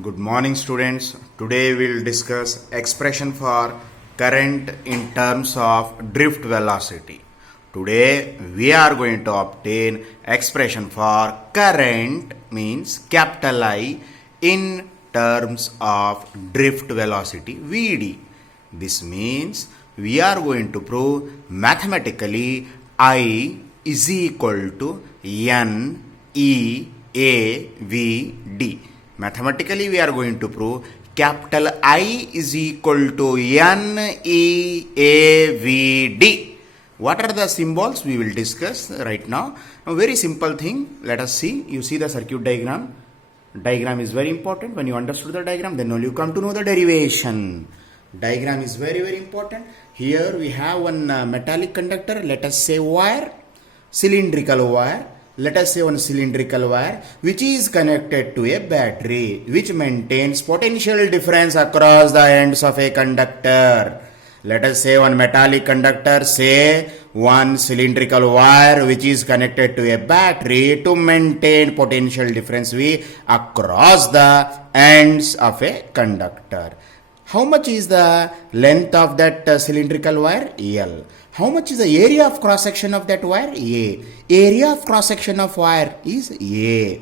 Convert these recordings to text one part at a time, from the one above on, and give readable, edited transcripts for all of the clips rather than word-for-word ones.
Good morning, students. Today we'll discuss expression for current in terms of drift velocity. Today we are going to obtain expression for current means capital I in terms of drift velocity VD. This means we are going to prove mathematically I is equal to N E A V D. Mathematically, we are going to prove capital I is equal to N E A V D. What are the symbols we will discuss right now? A very simple thing. Let us see. You see the circuit diagram. Diagram is very important. When you understood the diagram, then only you come to know the derivation. Diagram is very important. Here we have one metallic conductor. Let us say wire, cylindrical wire. Let us say one cylindrical wire which is connected to a battery which maintains potential difference across the ends of a conductor. Let us say one metallic conductor, say one cylindrical wire which is connected to a battery to maintain potential difference V across the ends of a conductor. How much is the length of that cylindrical wire? L. How much is the area of cross section of that wire? A. Area of cross section of wire is A.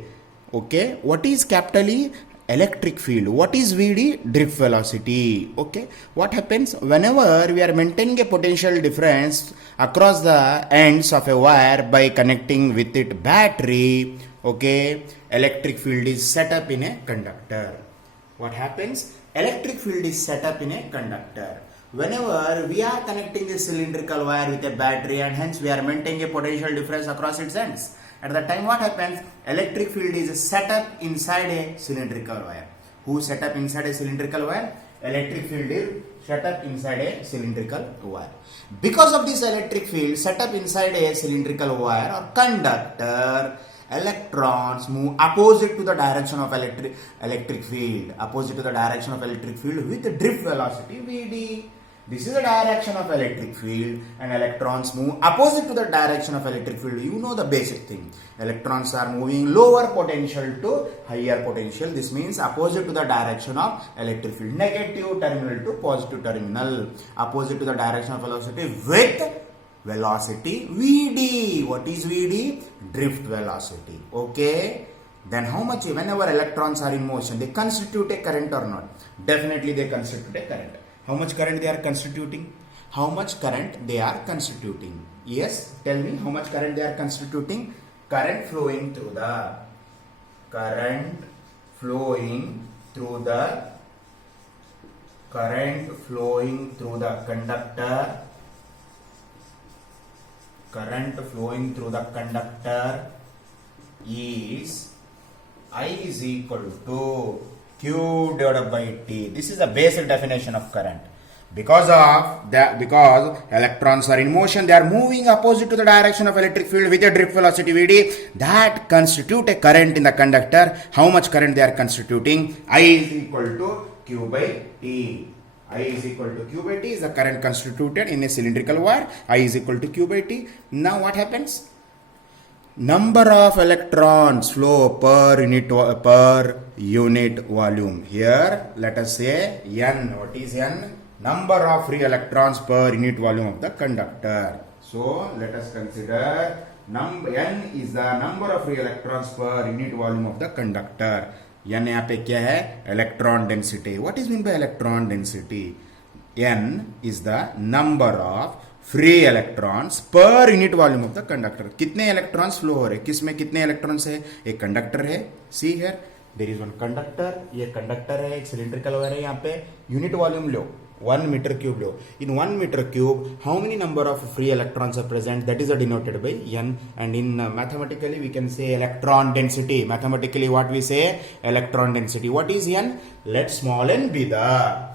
Okay. What is capital E? Electric field. What is VD? Drift velocity. Okay. What happens whenever we are maintaining a potential difference across the ends of a wire by connecting with it battery? Okay. Electric field is set up in a conductor. What happens? Electric field is set up in a conductor. Whenever we are connecting this cylindrical wire with a battery and hence we are maintaining a potential difference across its ends. At that time what happens? Electric field is set up inside a cylindrical wire. Who set up inside a cylindrical wire? Electric field is set up inside a cylindrical wire. Because of this electric field set up inside a cylindrical wire or conductor, electrons move opposite to the direction of electric field, opposite to the direction of electric field with drift velocity Vd. This is the direction of electric field and electrons move opposite to the direction of electric field. You know the basic thing. Electrons are moving lower potential to higher potential. This means opposite to the direction of electric field. Negative terminal to positive terminal. Opposite to the direction of velocity with velocity Vd. What is Vd? Drift velocity. Okay. Then how much, whenever electrons are in motion, they constitute a current or not? Definitely they constitute a current. How much current they are constituting? How much current they are constituting? Yes, tell me how much current they are constituting? Current flowing through the conductor. Current flowing through the conductor is I is equal to Q divided by T. This is the basic definition of current. Because electrons are in motion, they are moving opposite to the direction of electric field with a drift velocity Vd, that constitute a current in the conductor. How much current they are constituting? I is equal to Q by T. I is equal to Q by T is the current constituted in a cylindrical wire. I is equal to Q by T. Now what happens? Number of electrons flow per unit volume. Here let us say N. What is N? Number of free electrons per unit volume of the conductor. So let us consider N is the number of free electrons per unit volume of the conductor. N यहाँ पे क्या है? Electron density. What is meant by electron density? N is the number of free electrons per unit volume of the conductor. कितने electrons flow हो रहे? किस में कितने electrons है? एक conductor है. See here, there is one conductor. ये conductor है, एक cylindrical wire है. यहाँ पे unit volume low, 1 meter cube low. In 1 meter cube, how many number of free electrons are present? That is denoted by N. And in mathematically we can say electron density. Mathematically what we say? Electron density. What is N? Let small n be the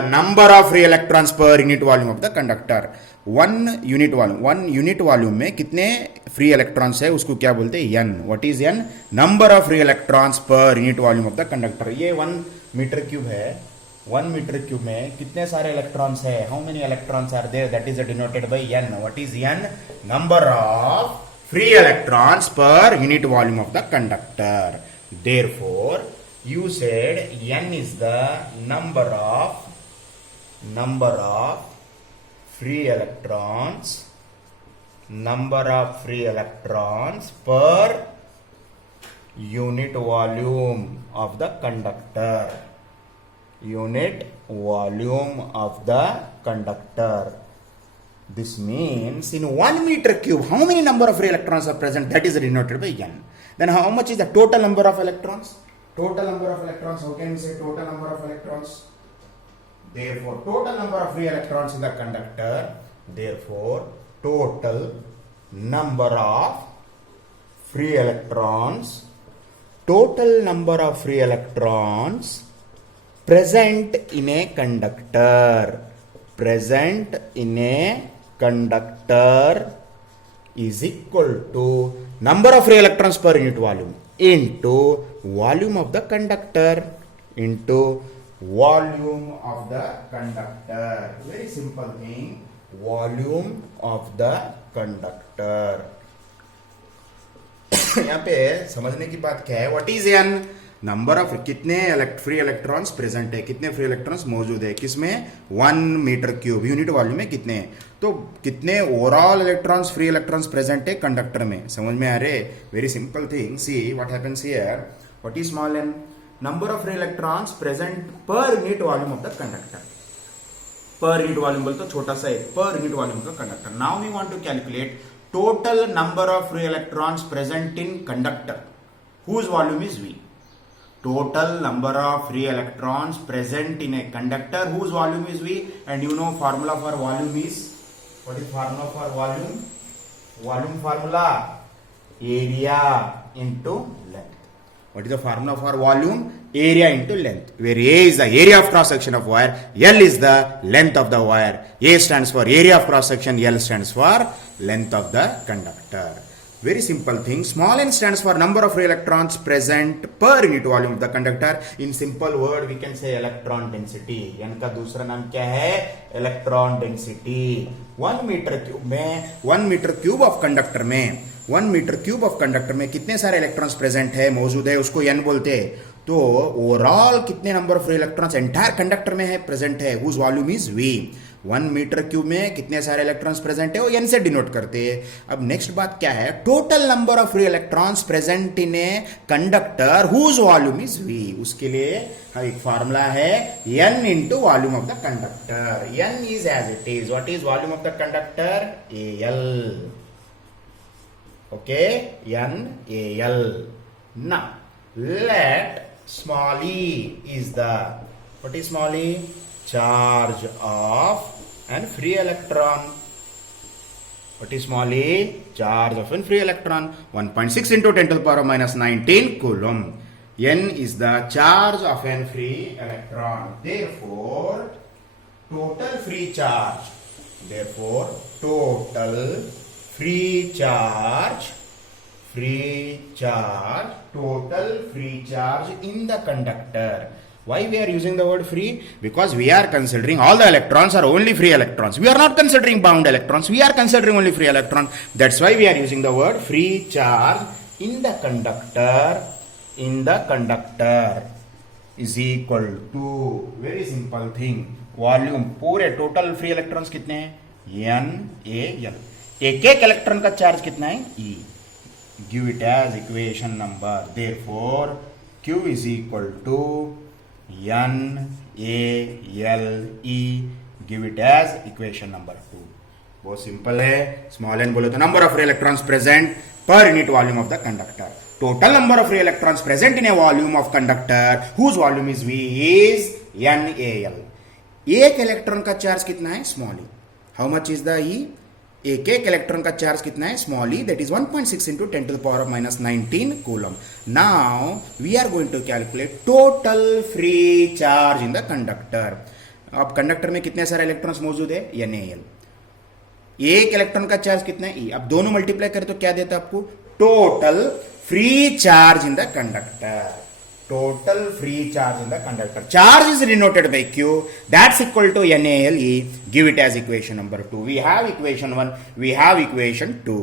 number of free electrons per unit volume of the conductor. 1 unit volume में कितने free electrons है उसको क्या बोलते हैं? N. What is N? Number of free electrons per unit volume of the conductor. ये 1 meter cube है. 1 meter cube में कितने सारे electrons है? How many electrons are there? That is denoted by N. What is N? Number of free electrons per unit volume of the conductor. Therefore, You said n is the number of free electrons per unit volume of the conductor. This means in 1 meter cube, how many number of free electrons are present? That is denoted by n. Then how much is the total number of electrons? How can we say total number of electrons? Therefore, total number of free electrons in the conductor. Therefore, total number of free electrons present in a conductor is equal to number of free electrons per unit volume into volume of the conductor. Very simple thing. Volume of the conductor. यहाँ पे समझने की बात क्या है? What is an? Number of कितने free electrons present है, कितने फ्री इलेक्ट्रॉन्स मौजूद है किसमें? 1 मीटर क्यूब यूनिट वॉल्यूम में कितने? तो कितने overall electrons free electrons present है कंडक्टर में? समझ में आ रहे? Very simple thing. See what happens here. What is small n? Number of free electrons present per unit volume of the conductor. Per unit volume बोलते तो छोटा सा एक पर यूनिट वॉल्यूम का conductor. Now we want to calculate total number of free electrons present in conductor whose volume is V. Total number of free electrons present in a conductor whose volume is V, and you know formula for volume is, what is formula for volume? Volume formula area into length. What is the formula for volume? Area into length, where A is the area of cross section of wire, L is the length of the wire. A stands for area of cross section, L stands for length of the conductor. Very simple thing. Small n stands for number of free electrons present per unit volume of the conductor. In simple word we can say electron density. n का दूसरा नाम क्या है? electron density. 1 metre cube में 1 metre cube of conductor में कितने सारे electrons present है, मौजूद है, उसको n बोलते हैं. तो ओवरऑल कितने number of free electrons entire conductor में है, प्रेजेंट है, whose volume is V. 1 metre cube में कितने सारे इलेक्ट्रॉन्स प्रेजेंट है वो n से डिनोट करते हैं. अब नेक्स्ट बात क्या है? Total number of free electrons present in a conductor whose volume is V. उसके लिए एक फार्मूला है n into volume of the conductor. n is as it is. What is volume of the conductor? AL. Okay, n AL. Now let small e is the, what is small e? Charge of an free electron. What is small e? Charge of an free electron. 1.6 into 10 to the power of minus 19 coulomb. N is the charge of an free electron. Therefore total free charge in the conductor. Why we are using the word free? Because we are considering all the electrons are only free electrons. We are not considering bound electrons. We are considering only free electrons. That's why we are using the word free charge in the conductor is equal to, very simple thing, volume. पूरे total free electrons कितने हैं? n a l. एक एक electron का charge कितना है? E. Give it as equation number. Therefore Q is equal to n a l e. Give it as equation number 2. बहुत simple है. स्मॉल n बोले तो number of free electrons present per unit volume of the conductor. Total number of free electrons present in a volume of conductor whose volume is V is n a l. एक electron का charge कितना है? Small e. How much is the E? एक एक electron का charge कितना है? Small e. That is 1.6 into 10 to the power of minus 19 coulomb. Now we are going to calculate total free charge in the conductor. अब conductor में कितने सारे electrons मौजूद है? NaL. एक इलेक्ट्रॉन का चार्ज कितना है? E. अब दोनों मल्टीप्लाई करें तो क्या देता है आपको? Total free charge in the conductor. Total free charge in the conductor. Charge is denoted by Q. That's equal to NaLe. Give it as equation number 2. We have equation 1. We have equation 2.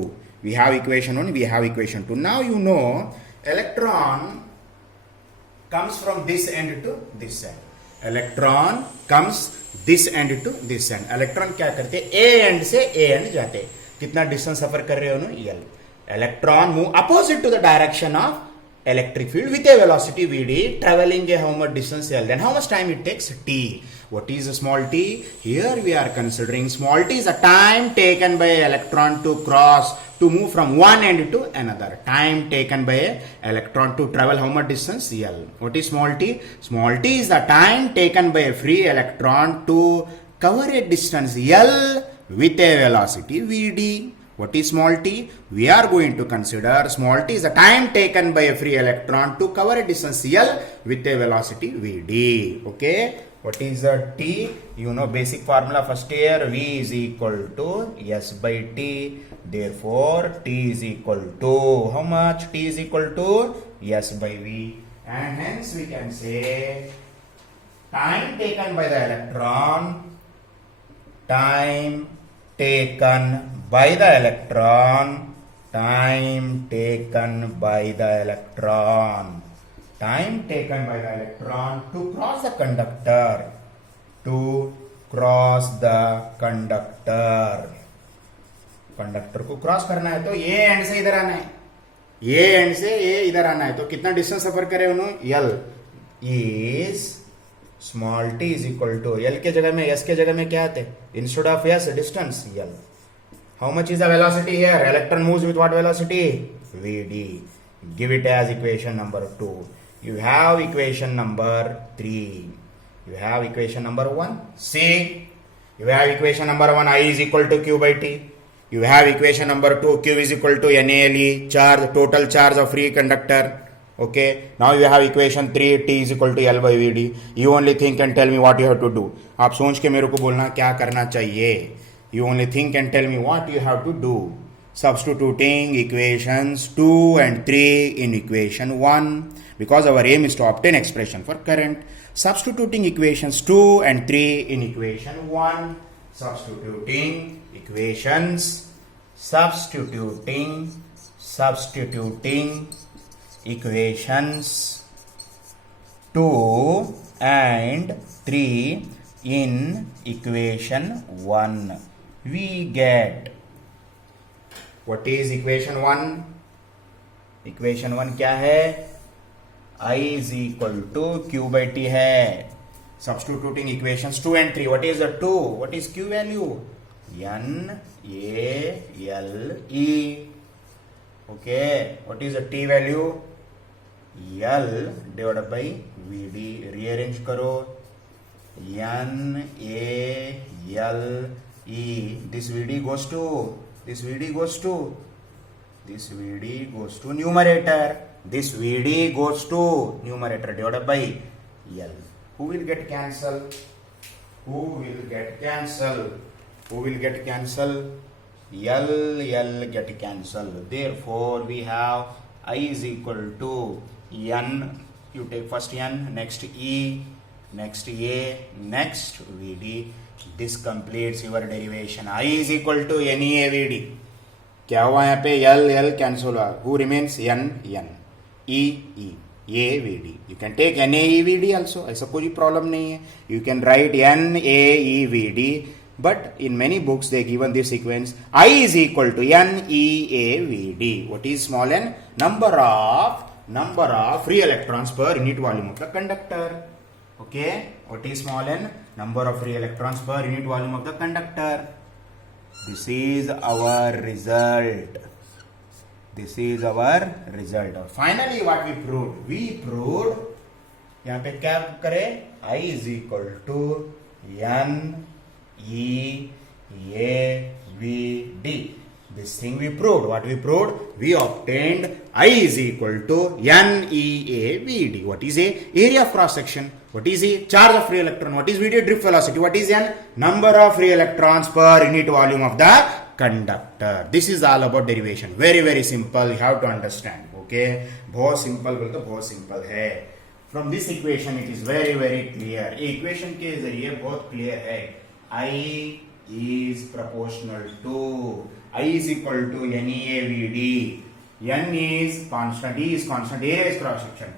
We have equation 1. We have equation 2. Now you know electron comes from this end to this end. Electron comes this end to this end. Electron क्या करते हैं? A end से A end जाते हैं. कितना distance सफर कर रहे हो ना? L. Electron move opposite to the direction of electric field with a velocity Vd, traveling a how much distance L. Then how much time it takes? T. What is a small t? Here we are considering small t is the time taken by an electron to cross, to move from one end to another. Time taken by an electron to travel how much distance? L. What is small t? Small t is the time taken by a free electron to cover a distance L with a velocity Vd. What is small t? We are going to consider small t is the time taken by a free electron to cover a distance L with a velocity Vd. Okay? What is the t? You know basic formula first year. V is equal to S by t. Therefore, t is equal to how much? T is equal to S by V. And hence we can say time taken by the electron, time taken by the electron, time taken by the electron, time taken by the electron to cross the conductor, to cross the conductor. Conductor को cross करना है तो ये and से इधर आना है, ये एंड से ये इधर आना है, तो कितना डिस्टेंस सफर करे उन्होंने? L is small t is equal to L के जगह में S के जगह में क्या आते? Instead of S distance L. How much is the velocity here? Electron moves with what velocity? Vd. Give it as equation number 2. You have equation number 3. You have equation number 1. C. You have equation number 1. I is equal to Q by T. You have equation number 2. Q is equal to NaLe. Charge, total charge of free conductor. Okay. Now you have equation 3. T is equal to L by Vd. You only think and tell me what you have to do. आप सोच के मेरे को बोलना क्या करना चाहिए. You only think and tell me what you have to do. Substituting equations 2 and 3 in equation 1, because our aim is to obtain expression for current. Substituting equations 2 and 3 in equation 1. Substituting equations. Substituting equations 2 and 3 in equation 1. We get, what is equation 1? Equation 1 क्या है? I is equal to Q by T है. Substituting equations 2 and 3. What is the 2? What is Q value? N A L E. Okay. What is the T value? L divided by Vd. Rearrange करो. N A L E. This Vd goes to, this Vd goes to, this Vd goes to numerator. This Vd goes to numerator divided by L. Who will get cancel? Who will get cancel? Who will get cancel? L get cancel. Therefore, we have I is equal to N. You take first N, next E, next A, next Vd. This completes your derivation. I is equal to NeAVd. क्या हुआ यहाँ पे? L cancel हुआ. Who remains? N E AVD. You can take NaEVd also. ऐसा कोई problem नहीं है. You can write NaEVd, but in many books they given this sequence. I is equal to NeAVd. What is small n? Number of free electrons per unit volume of the conductor. Okay. What is small n? Number of free electrons per unit volume of the conductor. This is our result. This is our result. और finally what we proved? We proved, यहाँ पे क्या करें? I is equal to NeAVd. This thing we proved. What we proved? We obtained I is equal to NeAVd. What is A? Area of cross section. What is A? Charge of free electron. What is Vd? Drift velocity. What is N? Number of free electrons per unit volume of the conductor. This is all about derivation. Very very simple. You have to understand. Okay. बहुत simple बोलते बहुत simple है. From this equation it is very very clear. Equation के जरिए बहुत clear है. I is proportional to, I is equal to NeAVd. N is constant, E is constant, area is cross section.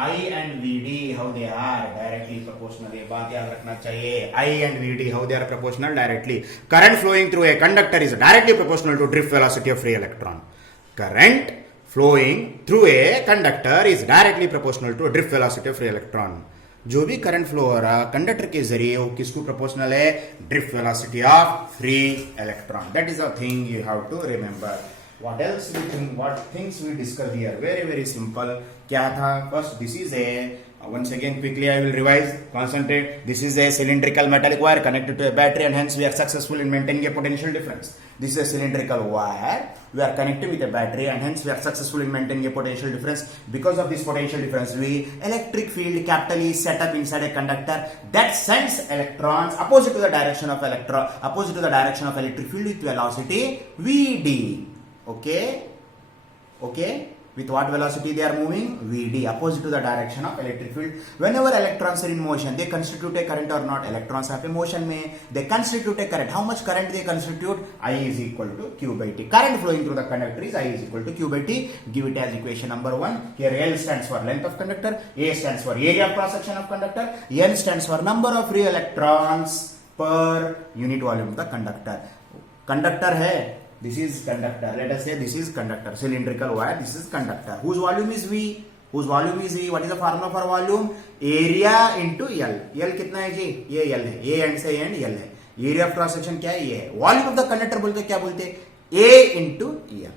I and VD how they are directly proportional. ये बात याद रखना चाहिए. I and VD how they are proportional directly. Current flowing through a conductor is directly proportional to drift velocity of free electron. Current flowing through a conductor is directly proportional to drift velocity of free electron. जो भी current flow हो रहा conductor के जरिए वो किसको proportional है? Drift velocity of free electron. That is a thing you have to remember. What else we think? What things we discuss here? Very simple. क्या था? First, this is a once again quickly I will revise. Concentrate. This is a cylindrical metallic wire connected to a battery, and hence we are successful in maintaining a potential difference. This is a cylindrical wire. We are connected with a battery, and hence we are successful in maintaining a potential difference. Because of this potential difference, electric field capital is set up inside a conductor that sends electrons opposite to the direction of electric field with velocity Vd. Okay, with what velocity they are moving? Vd, opposite to the direction of electric field. Whenever electrons are in motion, they constitute a current or not? Electrons are in motion में they constitute a current. How much current they constitute? I is equal to Q by T. Current flowing through the conductor is I is equal to Q by T. Give it as equation number 1. Here L stands for length of conductor, A stands for area of cross section of conductor, N stands for number of free electrons per unit volume of the conductor. Conductor है. This is conductor. Let us say this is conductor. Cylindrical wire. This is conductor. Whose volume is V? Whose volume is V? What is the formula for volume? Area into L. L कितना है जी? ये L है. A end से end L है. Area of cross section क्या है? ये है. Volume of the conductor बोलते क्या बोलते? A into L.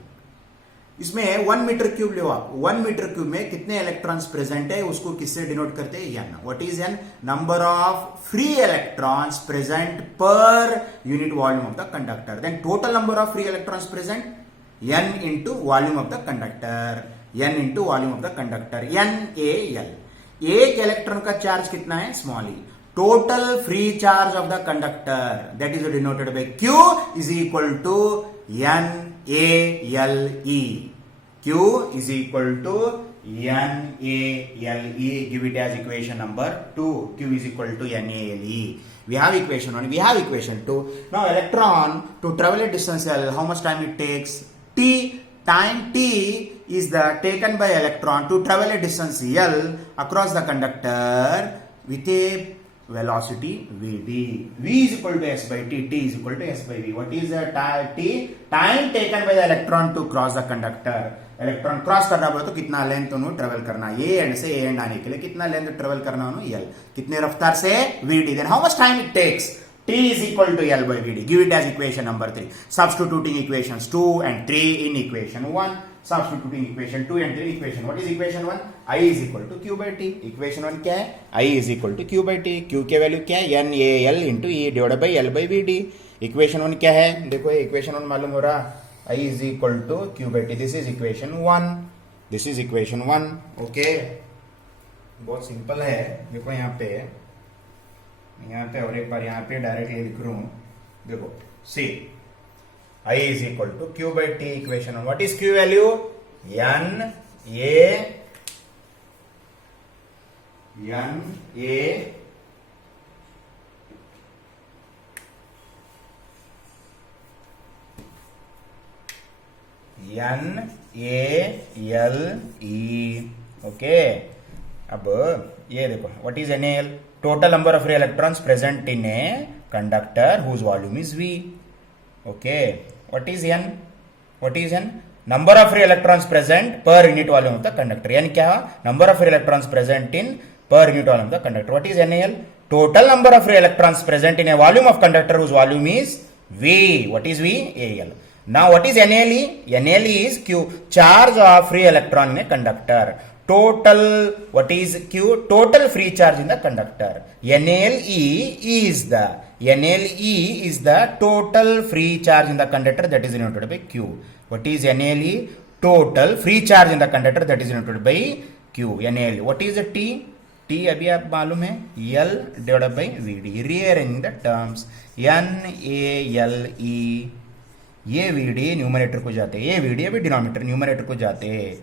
इसमें 1 मीटर क्यूब लो आप. 1 मीटर क्यूब में कितने इलेक्ट्रॉन्स प्रेजेंट है उसको किससे डिनोट करते हैं? N. What is N? Number of free electrons present per unit volume of the conductor. Then total number of free electrons present N into volume of the conductor. N into volume of the conductor. NaL. एक electron का charge कितना है? Small e. Total free charge of the conductor that is denoted by Q is equal to NaLe. Q is equal to NaLe. Give it as equation number 2. Q is equal to NaLe. We have equation 1. We have equation 2. Now electron to travel a distance L, how much time it takes? T. Time T is the taken by electron to travel a distance L across the conductor with a velocity Vd. V is equal to S by T. T is equal to S by V. What is the T? Time taken by the electron to cross the conductor. Electron cross करना बोले तो कितना length उन्होंने travel करना. ये and से A and आने के लिए कितना लेंथ ट्रेवल करना उन्होंने? L. कितने रफ्तार से? Vd. Then how much time it takes? T is equal to L by Vd. Give it as equation number 3. Substituting equations 2 and 3 in equation 1. Substituting equation 2 and 3 in equation. What is equation 1? I is equal to Q by T. Equation 1 क्या है? I is equal to Q by T. Q के value क्या है? NaL into E divided by L by Vd. Equation 1 क्या है? देखो equation 1 मालूम हो रहा. I is equal to Q by T. This is equation 1. This is equation 1. Okay. बहुत सिंपल है. देखो यहाँ पे और एक बार यहाँ पे डायरेक्टली लिख रहा हूँ. देखो C. I is equal to Q by T equation 1. What is Q value? NaLe. Okay. अब ये देखो what is NaL? Total number of free electrons present in a conductor whose volume is V. Okay. What is N? Number of free electrons present per unit volume of the conductor. N क्या? Number of free electrons present in per unit volume of the conductor. What is NaL? Total number of free electrons present in a volume of conductor whose volume is V. What is V? Al. Now what is NaLe? NaLe is Q. Charge of free electron in a conductor. Total, what is Q? Total free charge in the conductor. NaLe is the total free charge in the conductor that is denoted by Q. What is NaLe? Total free charge in the conductor that is denoted by Q. NaLe. What is the T? T अभी आप मालूम है L divided by Vd. Rearrange the terms. NaLe. ये Vd numerator को जाते हैं, ये Vd अभी डिनोमिनेटर न्यूमरेटर को जाते हैं,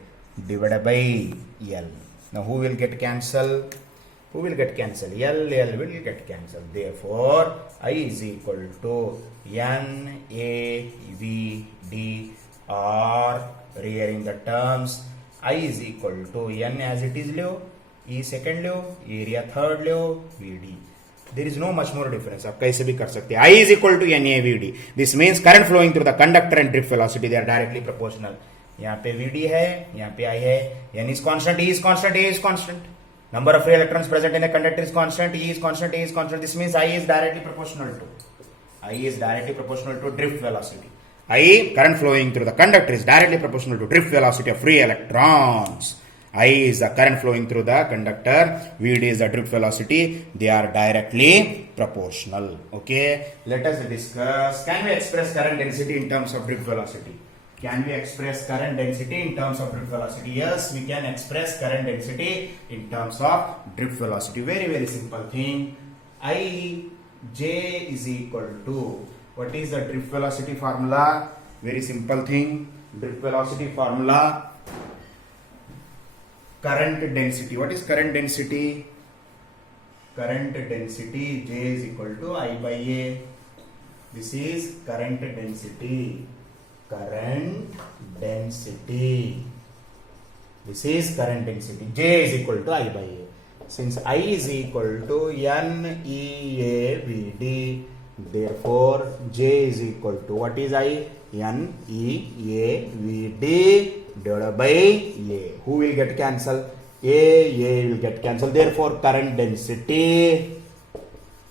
divided by L. Now who will get cancel? Who will get cancel? L will get cancel. Therefore I is equal to NaVd, or rearrange the terms. I is equal to N as it is low, E second low, area third low, VD. There is no much more difference. आप कैसे भी कर सकते हैं. I is equal to NAVD. This means current flowing through the conductor and drift velocity, they are directly proportional. यहाँ पे VD है, यहाँ पे I है. N is constant, E is constant, A is constant. Number of free electrons present in a conductor is constant, E is constant, A is constant. This means I is directly proportional to drift velocity. I, current flowing through the conductor, is directly proportional to drift velocity of free electrons. I is the current flowing through the conductor, VD is the drift velocity, they are directly proportional. Okay, let us discuss, can we express current density in terms of drift velocity? Can we express current density in terms of drift velocity? Yes, we can express current density in terms of drift velocity. Very, very simple thing. Ij is equal to, what is the drift velocity formula? Very simple thing. Drift velocity formula, current density. What is current density? Current density, J is equal to I by A. This is current density. Current density. This is current density. J is equal to I by A. Since I is equal to NEAVD, therefore J is equal to, what is I? NEAVD divided by A. Who will get cancelled? A will get cancelled. Therefore, current density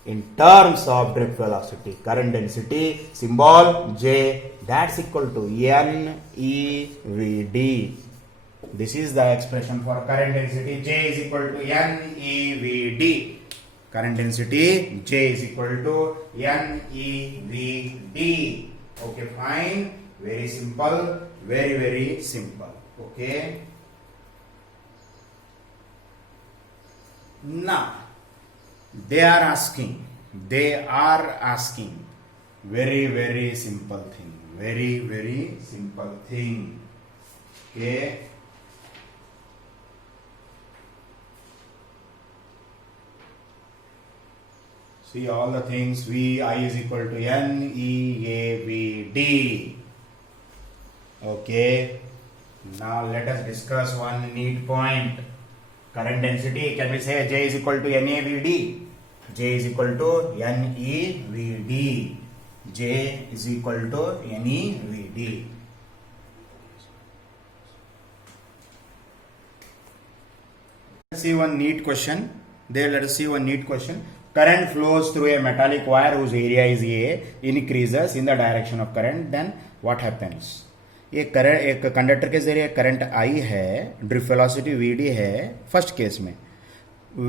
in terms of drift velocity, current density, symbol J, that's equal to NEVD. This is the expression for current density. J is equal to NEVD. Current density J is equal to NEVD. Okay, fine. Very simple. Very, very simple. Okay. Now, they are asking very, very simple thing. Very, very simple thing. Okay. See all the things. I is equal to NEAVD. Okay. Now let us discuss one neat point. Current density, can we say J is equal to NAVD? J is equal to NEVD. J is equal to NEVD. Let's see one neat question. There, let us see one neat question. Current flows through a metallic wire whose area is A, increases in the direction of current, then what happens? एक conductor के जरिए current I है, drift velocity VD है first case में.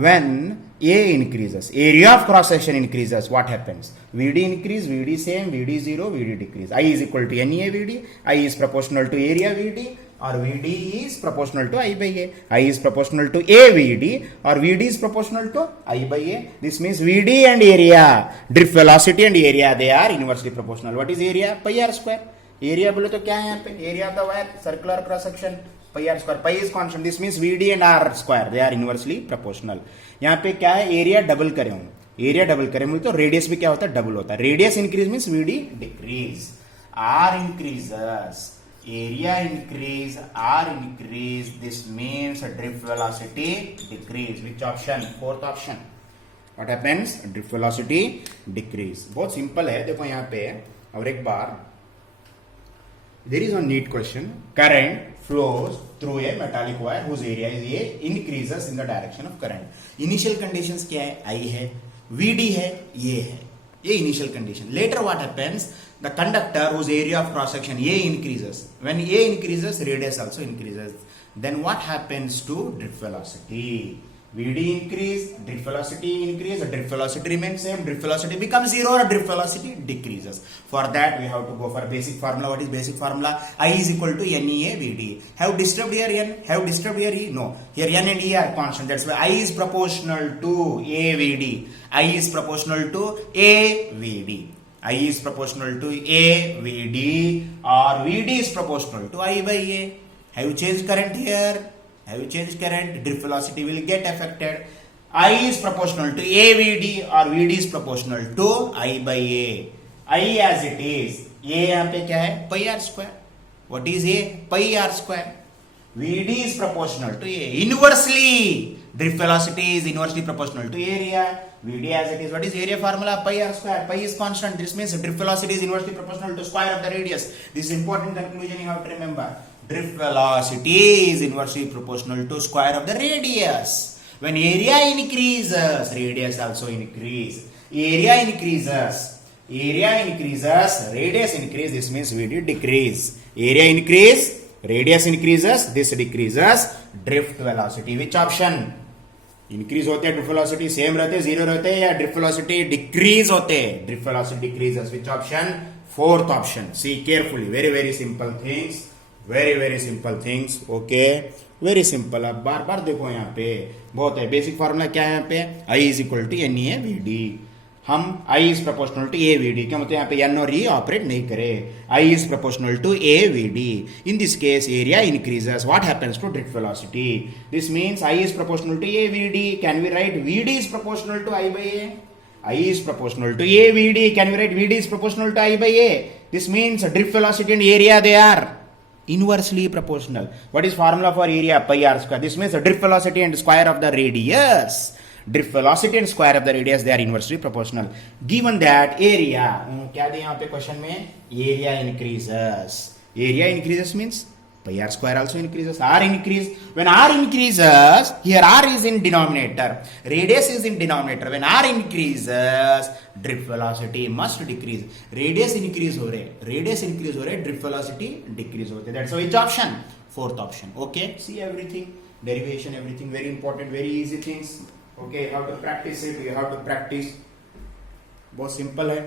When A increases, area of cross section increases, what happens? VD increase, VD same, VD 0, VD decrease. I is equal to NEAVD, I is proportional to area VD, or VD is proportional to I by A. I is proportional to AVD, or VD is proportional to I by A. This means VD and area, drift velocity and area, they are inversely proportional. What is area? Pi r square. Area बोले तो क्या है यहाँ पे? Area of the wire, circular cross section, pi r square. Pi is constant. This means VD and R square they are inversely proportional. यहाँ पे क्या है? एरिया डबल करे हूं. एरिया डबल करे मुझे तो रेडियस भी क्या होता है? डबल होता है. Radius increase means VD decrease. R increases, area increase, R increase. This means drift velocity decrease. Which option? Fourth option. What happens? Drift velocity decrease. बहुत सिंपल है. देखो यहाँ पे और एक बार, there is one neat question. Current flows through a metallic wire whose area is A, increases in the direction of current. Initial conditions क्या है? I है, VD है, A है. ये initial condition. Later what happens? The conductor whose area of cross section A increases. When A increases, radius also increases. Then what happens to drift velocity? VD increase, drift velocity increase, drift velocity remains same, drift velocity becomes 0 or drift velocity decreases. For that we have to go for basic formula. What is basic formula? I is equal to NEAVD. Have disturbed here N? Have disturbed here E? No. Here N and E are constant. That's why I is proportional to AVD. I is proportional to AVD. I is proportional to AVD, or VD is proportional to I by A. Have you changed current here? Have you changed current? Drift velocity will get affected. I is proportional to AVD, or VD is proportional to I by A. I as it is. A यहाँ पे क्या है? Pi r square. What is A? Pi r square. VD is proportional to A. Inversely, drift velocity is inversely proportional to area. Vd as it is. What is area formula? Pi r square. Pi is constant. This means drift velocity is inversely proportional to square of the radius. This is important conclusion you have to remember. Drift velocity is inversely proportional to square of the radius. When area increases, radius also increase. Area increases, radius increase. This means Vd decrease. Area increase, radius increases, this decreases. Drift velocity. Which option? Increase होते हैं drift velocity same रहते zero रहते हैं या drift velocity decrease होते हैं drift velocity decreases which option fourth option see carefully very very simple things okay very simple अब बार बार देखो यहाँ पे बहुत है बेसिक फॉर्मूला क्या है यहाँ पे I is equal to N E A V D हम I is proportional to A V D क्या मतलब यहाँ पे एन और ई ऑपरेट नहीं करे I is proportional to A V D in this case area increases what happens to drift velocity this means I is proportional to A V D can we write V D is proportional to I by A I is proportional to a V D can we write V D is proportional to I by A this means drift velocity and area they are inversely proportional what is formula for area pi r square this means the drift velocity and square of the radius drift velocity and square of the radius they are inversely proportional given that area क्या दे यहाँ पे question में area increases means pi r square also increases r increase when r increases here r is in denominator radius is in denominator when r increases drift velocity must decrease radius increase हो रहे drift velocity decrease होते that's which option fourth option okay see everything derivation everything very important very easy things okay how to practice it you have to practice बहुत simple है